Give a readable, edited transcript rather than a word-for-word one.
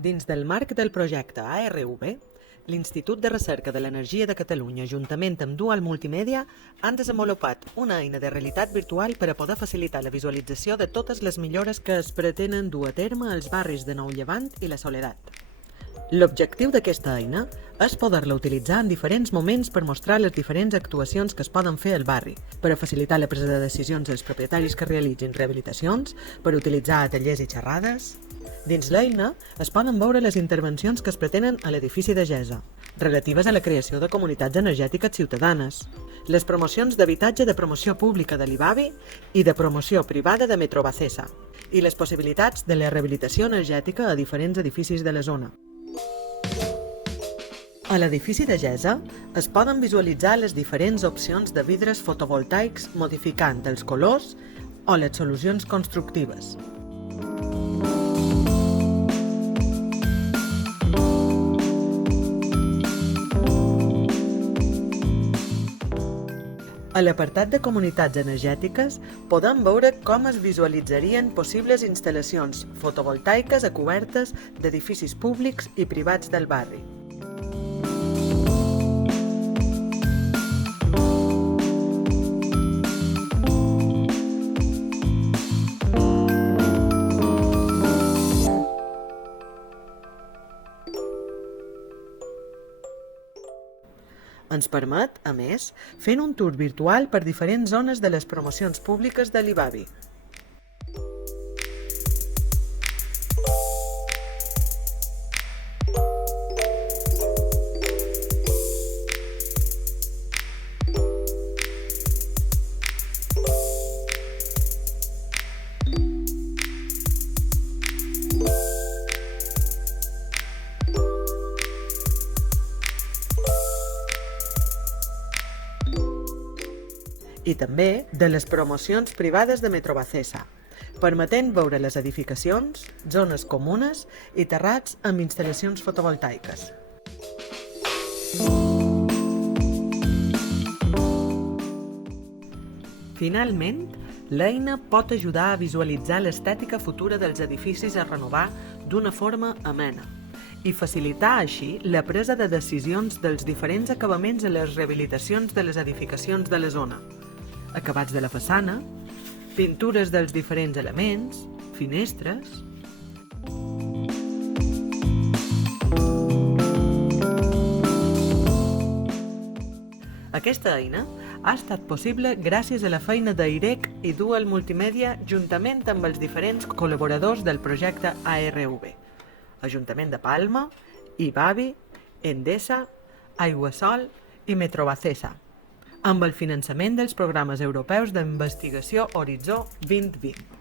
Dins del marc del projecte ARV, l'Institut de Recerca de l'Energia de Catalunya, juntament amb Dual Multimèdia, han desenvolupat una eina de realitat virtual per a poder facilitar la visualització de totes les millores que es pretenen dur a terme als barris de Nou Llevant i la Soledat. L'objectiu d'aquesta eina és poder-la utilitzar en diferents moments per mostrar les diferents actuacions que es poden fer al barri, per a facilitar la presa de decisions als propietaris que realitzin rehabilitacions, per utilitzar a tallers i xerrades. Dins l'eina es poden veure les intervencions que es pretenen a l'edifici de Gesa, relatives a la creació de comunitats energètiques ciutadanes, les promocions d'habitatge de promoció pública de l'IBABI i de promoció privada de Metrobacesa, i les possibilitats de la rehabilitació energètica a diferents edificis de la zona. A l'edifici de Gesa es poden visualitzar les diferents opcions de vidres fotovoltaics modificant els colors o les solucions constructives. A l'apartat de comunitats energètiques podem veure com es visualitzarien possibles instal·lacions fotovoltaiques a cobertes d'edificis públics i privats del barri. Ens permet, a més, fer un tour virtual per diferents zones de les promocions públiques de l'IBABI. I també de les promocions privades de Metrobacesa, permetent veure les edificacions, zones comunes i terrats amb instal·lacions fotovoltaiques. Finalment, l'eina pot ajudar a visualitzar l'estètica futura dels edificis a renovar d'una forma amena i facilitar així la presa de decisions dels diferents acabaments a les rehabilitacions de les edificacions de la zona, acabats de la façana, pintures dels diferents elements, finestres. Aquesta eina ha estat possible gràcies a la feina d'AIREC i Dual Multimèdia juntament amb els diferents col·laboradors del projecte ARV, Ajuntament de Palma, IBABI, Endesa, Aigüesol i Metrobacesa, amb el finançament dels programes europeus d'investigació Horitzó 2020.